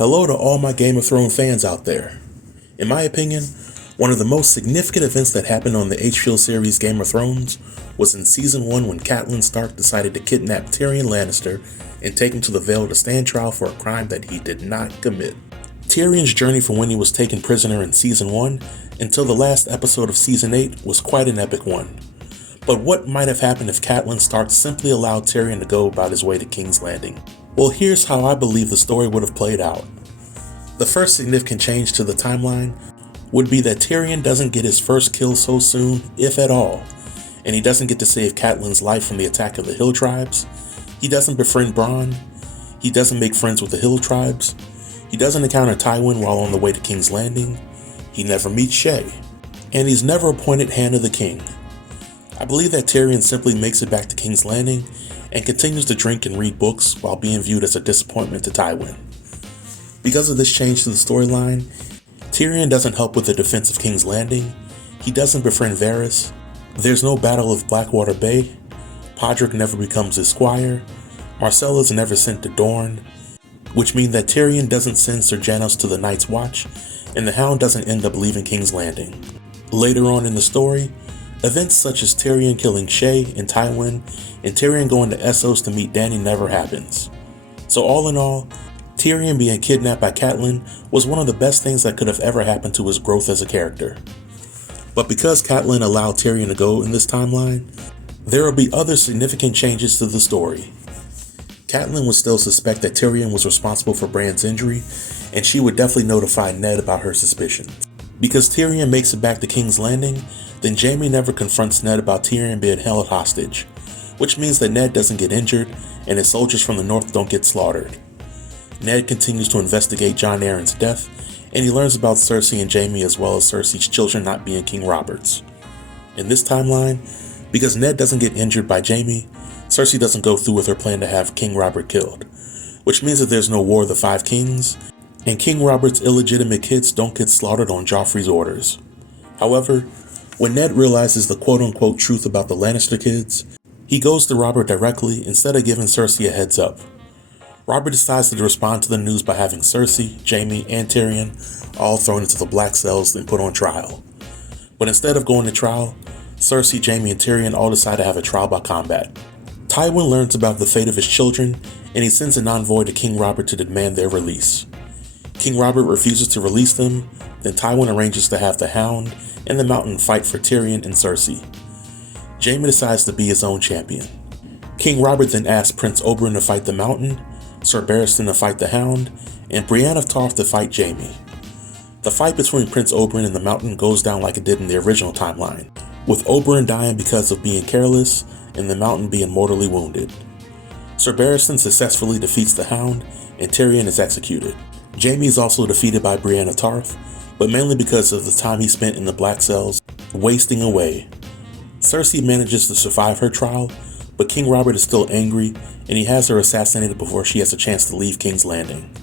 Hello to all my Game of Thrones fans out there. In my opinion, one of the most significant events that happened on the HBO series Game of Thrones was in Season 1 when Catelyn Stark decided to kidnap Tyrion Lannister and take him to the Vale to stand trial for a crime that he did not commit. Tyrion's journey from when he was taken prisoner in Season 1 until the last episode of Season 8 was quite an epic one. But what might have happened if Catelyn Stark simply allowed Tyrion to go about his way to King's Landing? Well, here's how I believe the story would have played out. The first significant change to the timeline would be that Tyrion doesn't get his first kill so soon, if at all, and he doesn't get to save Catelyn's life from the attack of the Hill Tribes. He doesn't befriend Bronn. He doesn't make friends with the Hill Tribes. He doesn't encounter Tywin while on the way to King's Landing. He never meets Shae. And he's never appointed Hand of the King. I believe that Tyrion simply makes it back to King's Landing and continues to drink and read books while being viewed as a disappointment to Tywin. Because of this change to the storyline, Tyrion doesn't help with the defense of King's Landing, he doesn't befriend Varys, there's no Battle of Blackwater Bay, Podrick never becomes his squire, Myrcella's never sent to Dorne, which means that Tyrion doesn't send Ser Janos to the Night's Watch, and the Hound doesn't end up leaving King's Landing. Later on in the story, events such as Tyrion killing Shae and Tywin, and Tyrion going to Essos to meet Dany never happens. So all in all, Tyrion being kidnapped by Catelyn was one of the best things that could have ever happened to his growth as a character. But because Catelyn allowed Tyrion to go in this timeline, there will be other significant changes to the story. Catelyn would still suspect that Tyrion was responsible for Bran's injury, and she would definitely notify Ned about her suspicions. Because Tyrion makes it back to King's Landing, then Jaime never confronts Ned about Tyrion being held hostage, which means that Ned doesn't get injured and his soldiers from the north don't get slaughtered. Ned continues to investigate Jon Arryn's death, and he learns about Cersei and Jaime as well as Cersei's children not being King Robert's. In this timeline, because Ned doesn't get injured by Jaime, Cersei doesn't go through with her plan to have King Robert killed, which means that there's no War of the Five Kings, and King Robert's illegitimate kids don't get slaughtered on Joffrey's orders. However, when Ned realizes the quote-unquote truth about the Lannister kids, he goes to Robert directly instead of giving Cersei a heads up. Robert decides to respond to the news by having Cersei, Jaime, and Tyrion all thrown into the black cells and put on trial. But instead of going to trial, Cersei, Jaime, and Tyrion all decide to have a trial by combat. Tywin learns about the fate of his children, and he sends an envoy to King Robert to demand their release. King Robert refuses to release them, then Tywin arranges to have the Hound and the Mountain fight for Tyrion and Cersei. Jaime decides to be his own champion. King Robert then asks Prince Oberyn to fight the Mountain, Sir Barristan to fight the Hound, and Brienne of Tarth to fight Jaime. The fight between Prince Oberyn and the Mountain goes down like it did in the original timeline, with Oberyn dying because of being careless and the Mountain being mortally wounded. Sir Barristan successfully defeats the Hound, and Tyrion is executed. Jaime is also defeated by Brienne of Tarth, but mainly because of the time he spent in the black cells, wasting away. Cersei manages to survive her trial, but King Robert is still angry, and he has her assassinated before she has a chance to leave King's Landing.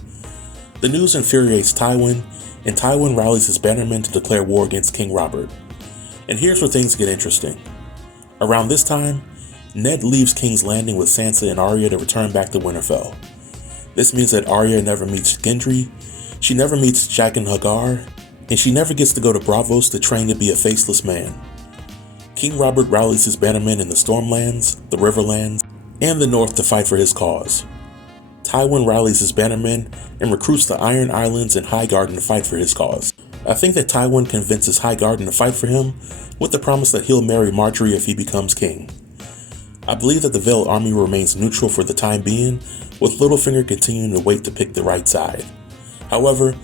The news infuriates Tywin, and Tywin rallies his bannermen to declare war against King Robert. And here's where things get interesting. Around this time, Ned leaves King's Landing with Sansa and Arya to return back to Winterfell. This means that Arya never meets Gendry, she never meets Jaqen H'ghar, and she never gets to go to Braavos to train to be a faceless man. King Robert rallies his bannermen in the Stormlands, the Riverlands, and the North to fight for his cause. Tywin rallies his bannermen and recruits the Iron Islands and Highgarden to fight for his cause. I think that Tywin convinces Highgarden to fight for him with the promise that he'll marry Marjorie if he becomes king. I believe that the Vale army remains neutral for the time being, with Littlefinger continuing to wait to pick the right side. However,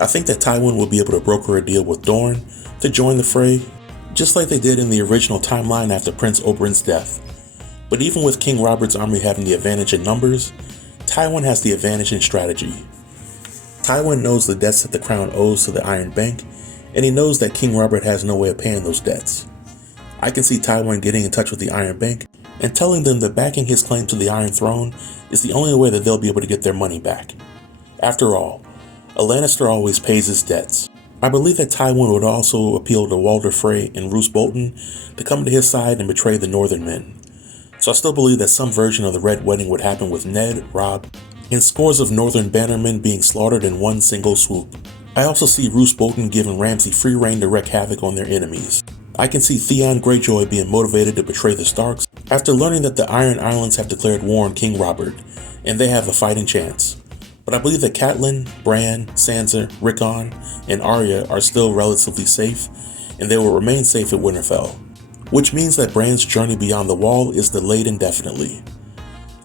I think that Tywin will be able to broker a deal with Dorne to join the fray, just like they did in the original timeline after Prince Oberyn's death. But even with King Robert's army having the advantage in numbers, Tywin has the advantage in strategy. Tywin knows the debts that the crown owes to the Iron Bank, and he knows that King Robert has no way of paying those debts. I can see Tywin getting in touch with the Iron Bank and telling them that backing his claim to the Iron Throne is the only way that they'll be able to get their money back. After all, a Lannister always pays his debts. I believe that Tywin would also appeal to Walder Frey and Roose Bolton to come to his side and betray the Northern men. So I still believe that some version of the Red Wedding would happen with Ned, Robb, and scores of northern bannermen being slaughtered in one single swoop. I also see Roose Bolton giving Ramsay free rein to wreak havoc on their enemies. I can see Theon Greyjoy being motivated to betray the Starks after learning that the Iron Islands have declared war on King Robert, and they have a fighting chance. But I believe that Catelyn, Bran, Sansa, Rickon, and Arya are still relatively safe, and they will remain safe at Winterfell, which means that Bran's journey beyond the Wall is delayed indefinitely.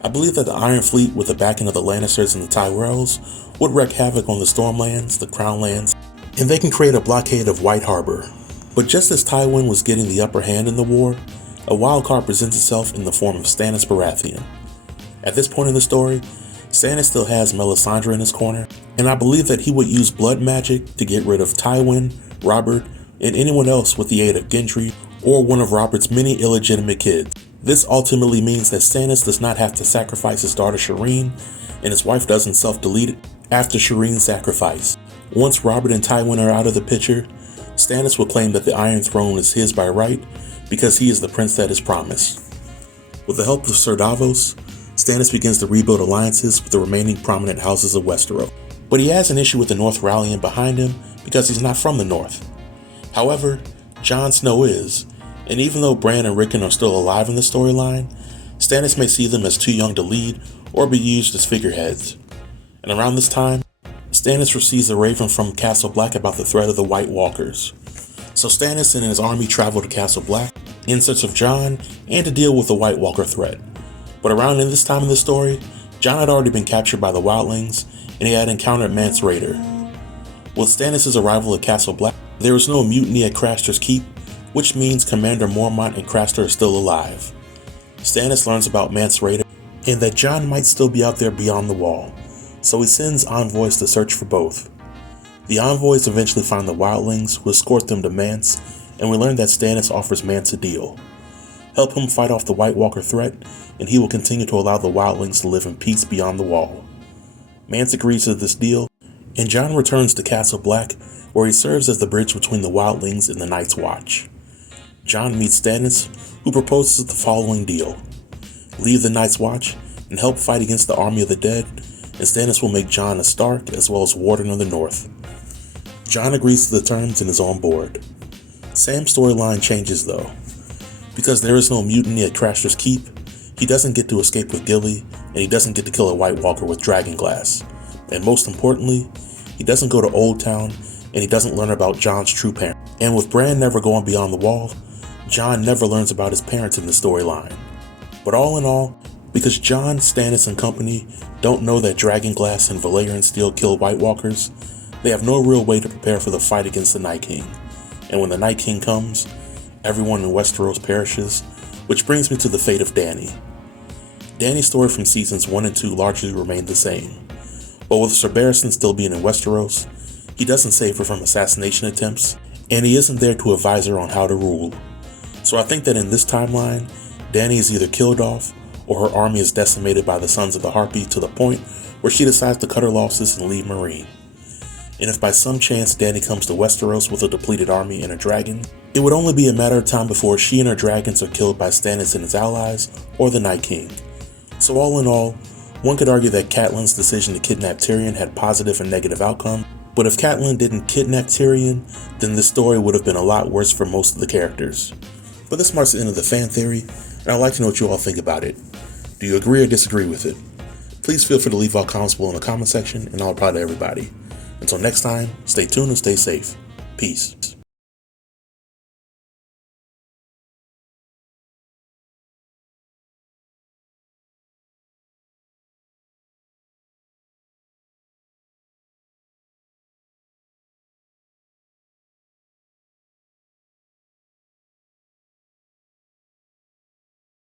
I believe that the Iron Fleet, with the backing of the Lannisters and the Tyrells, would wreak havoc on the Stormlands, the Crownlands, and they can create a blockade of White Harbor. But just as Tywin was getting the upper hand in the war, a wild card presents itself in the form of Stannis Baratheon. At this point in the story, Stannis still has Melisandre in his corner, and I believe that he would use blood magic to get rid of Tywin, Robert, and anyone else with the aid of Gendry or one of Robert's many illegitimate kids. This ultimately means that Stannis does not have to sacrifice his daughter Shireen, and his wife doesn't self-delete after Shireen's sacrifice. Once Robert and Tywin are out of the picture, Stannis will claim that the Iron Throne is his by right because he is the prince that is promised. With the help of Ser Davos, Stannis begins to rebuild alliances with the remaining prominent houses of Westeros. But he has an issue with the North rallying behind him because he's not from the North. However, Jon Snow is, and even though Bran and Rickon are still alive in the storyline, Stannis may see them as too young to lead or be used as figureheads. And around this time, Stannis receives a raven from Castle Black about the threat of the White Walkers. So Stannis and his army travel to Castle Black in search of Jon and to deal with the White Walker threat. But around in this time in the story, Jon had already been captured by the Wildlings and he had encountered Mance Rayder. With Stannis' arrival at Castle Black, there was no mutiny at Craster's Keep, which means Commander Mormont and Craster are still alive. Stannis learns about Mance Rayder and that Jon might still be out there beyond the wall, so he sends envoys to search for both. The envoys eventually find the Wildlings, who escort them to Mance, and we learn that Stannis offers Mance a deal. Help him fight off the White Walker threat, and he will continue to allow the Wildlings to live in peace beyond the wall. Mance agrees to this deal, and Jon returns to Castle Black, where he serves as the bridge between the Wildlings and the Night's Watch. Jon meets Stannis, who proposes the following deal: leave the Night's Watch and help fight against the army of the dead, and Stannis will make Jon a Stark as well as Warden of the North. Jon agrees to the terms and is on board. Sam's storyline changes though. Because there is no mutiny at Craster's Keep, he doesn't get to escape with Gilly, and he doesn't get to kill a White Walker with Dragonglass. And most importantly, he doesn't go to Old Town, and he doesn't learn about Jon's true parents. And with Bran never going beyond the wall, Jon never learns about his parents in the storyline. But all in all, because Jon, Stannis, and company don't know that Dragonglass and Valyrian Steel kill White Walkers, they have no real way to prepare for the fight against the Night King. And when the Night King comes, everyone in Westeros perishes, which brings me to the fate of Dany. Dany's story from seasons 1 and 2 largely remained the same, but with Ser Barristan still being in Westeros, he doesn't save her from assassination attempts, and he isn't there to advise her on how to rule. So I think that in this timeline, Dany is either killed off, or her army is decimated by the Sons of the Harpy to the point where she decides to cut her losses and leave Meereen. And if by some chance Dany comes to Westeros with a depleted army and a dragon, it would only be a matter of time before she and her dragons are killed by Stannis and his allies, or the Night King. So all in all, one could argue that Catelyn's decision to kidnap Tyrion had positive and negative outcomes, but if Catelyn didn't kidnap Tyrion, then this story would have been a lot worse for most of the characters. But this marks the end of the fan theory, and I'd like to know what you all think about it. Do you agree or disagree with it? Please feel free to leave all comments below in the comment section, and I'll reply to everybody. Until next time, stay tuned and stay safe. Peace.